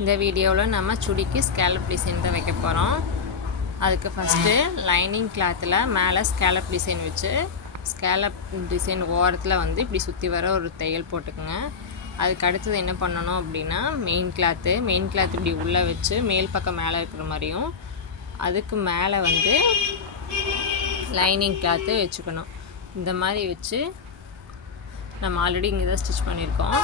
இந்த வீடியோவில் நம்ம சுடிக்கு ஸ்கேலப் டிசைன் தான் வைக்க போகிறோம். அதுக்கு ஃபஸ்ட்டு லைனிங் கிளாத்தில் மேலே ஸ்கேலப் டிசைன் வச்சு ஸ்கேலப் டிசைன் ஓரத்தில் வந்து இப்படி சுற்றி வர ஒரு தையல் போட்டுக்குங்க. அதுக்கு அடுத்தது என்ன பண்ணணும் அப்படின்னா மெயின் கிளாத்து இப்படி உள்ளே வச்சு மேல் பக்கம் மேலே இருக்கிற மாதிரியும் அதுக்கு மேலே வந்து லைனிங் கிளாத்து வச்சுக்கணும். இந்த மாதிரி வச்சு நம்ம ஆல்ரெடி இங்கே தான் ஸ்டிச் பண்ணியிருக்கோம்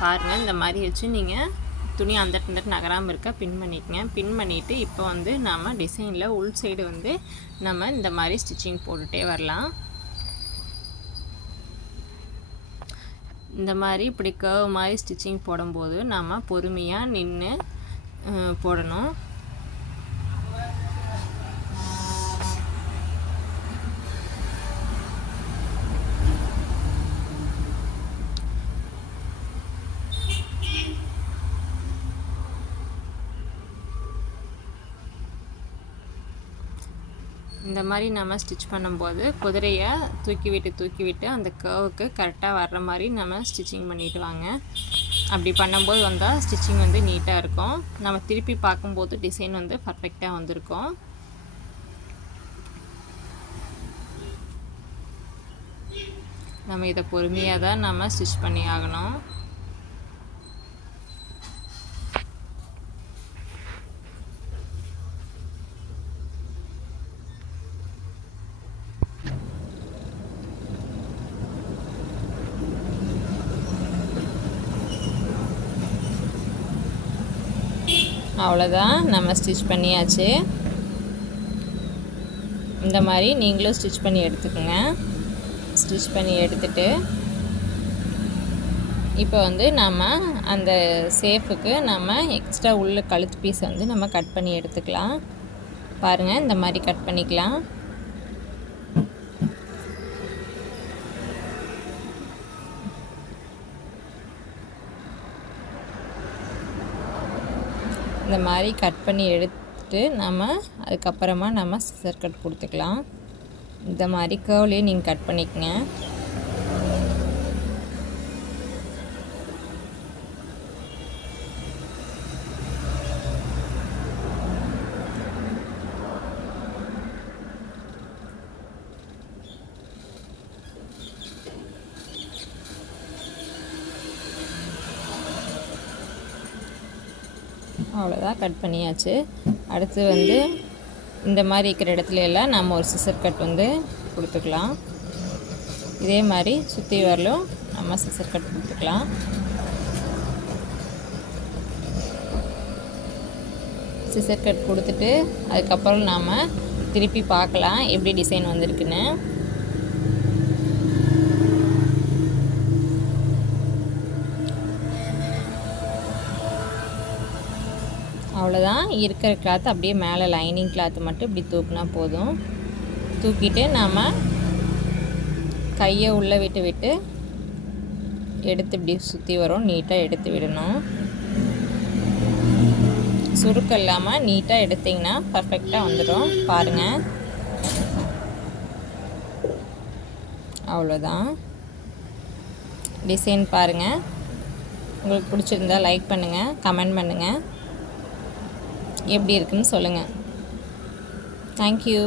பாருங்கள். இந்த மாதிரி வச்சு நீங்கள் துணி அந்த நகராமல் இருக்க பின் பண்ணிக்கங்க. பின் பண்ணிவிட்டு இப்போ வந்து நம்ம டிசைனில் உள் சைடு வந்து நம்ம இந்த மாதிரி ஸ்டிச்சிங் போட்டுகிட்டே வரலாம். இந்த மாதிரி இப்படி கர்வ் மாதிரி ஸ்டிச்சிங் போடும்போது நம்ம பொறுமையாக நின்று போடணும். இந்த மாதிரி நம்ம ஸ்டிச் பண்ணும்போது குதிரையை தூக்கி விட்டு அந்த கர்வுக்கு கரெக்டாக வர்ற மாதிரி நம்ம ஸ்டிச்சிங் பண்ணிட்டு வாங்க. அப்படி பண்ணும்போது வந்தால் ஸ்டிச்சிங் வந்து நீட்டாக இருக்கும். நம்ம திருப்பி பார்க்கும்போது டிசைன் வந்து பர்ஃபெக்டாக வந்திருக்கும். நம்ம இதை பொறுமையாக தான் நம்ம ஸ்டிச் பண்ணி ஆகணும். அவ்வளோதான், நம்ம ஸ்டிச் பண்ணியாச்சு. இந்த மாதிரி நீங்களும் ஸ்டிச் பண்ணி எடுத்துக்கோங்க. ஸ்டிச் பண்ணி எடுத்துட்டு இப்போ வந்து நம்ம அந்த சேஃபுக்கு நம்ம எக்ஸ்ட்ரா உள்ள கழுத்து பீஸை வந்து நம்ம கட் பண்ணி எடுத்துக்கலாம். பாருங்கள், இந்த மாதிரி கட் பண்ணிக்கலாம். இந்த மாதிரி கட் பண்ணி எடுத்துட்டு நம்ம அதுக்கப்புறமா நம்ம சிசர் கட் கொடுத்துக்கலாம். இந்த மாதிரி கர்வ்லேயே நீங்கள் கட் பண்ணிக்கங்க. அவ்வளோதான், கட் பண்ணியாச்சு. அடுத்து வந்து இந்த மாதிரி இருக்கிற இடத்துல எல்லாம் நம்ம ஒரு சிசர் கட் வந்து கொடுத்துக்கலாம். இதே மாதிரி சுற்றி வரலும் நம்ம சிசர் கட் கொடுத்துக்கலாம். சிசர் கட் கொடுத்துட்டு அதுக்கப்புறம் நாம் திருப்பி பார்க்கலாம் எப்படி டிசைன் வந்திருக்குன்னு. அவ்வளோதான், இருக்கிற கிளாத் அப்படியே மேலே லைனிங் கிளாத்து மட்டும் இப்படி தூக்குனா போதும். தூக்கிட்டு நாம் கையை உள்ளே விட்டு எடுத்து இப்படி சுற்றி வரும். நீட்டாக எடுத்து விடணும். சுருக்கம் இல்லாமல் நீட்டாக எடுத்திங்கன்னா பர்ஃபெக்டாக வந்துடும். பாருங்கள், அவ்வளோதான். டிசைன் பாருங்கள். உங்களுக்கு பிடிச்சிருந்தா லைக் பண்ணுங்கள், கமெண்ட் பண்ணுங்கள், எப்படி இருக்குன்னு சொல்லுங்கள். தேங்க்யூ.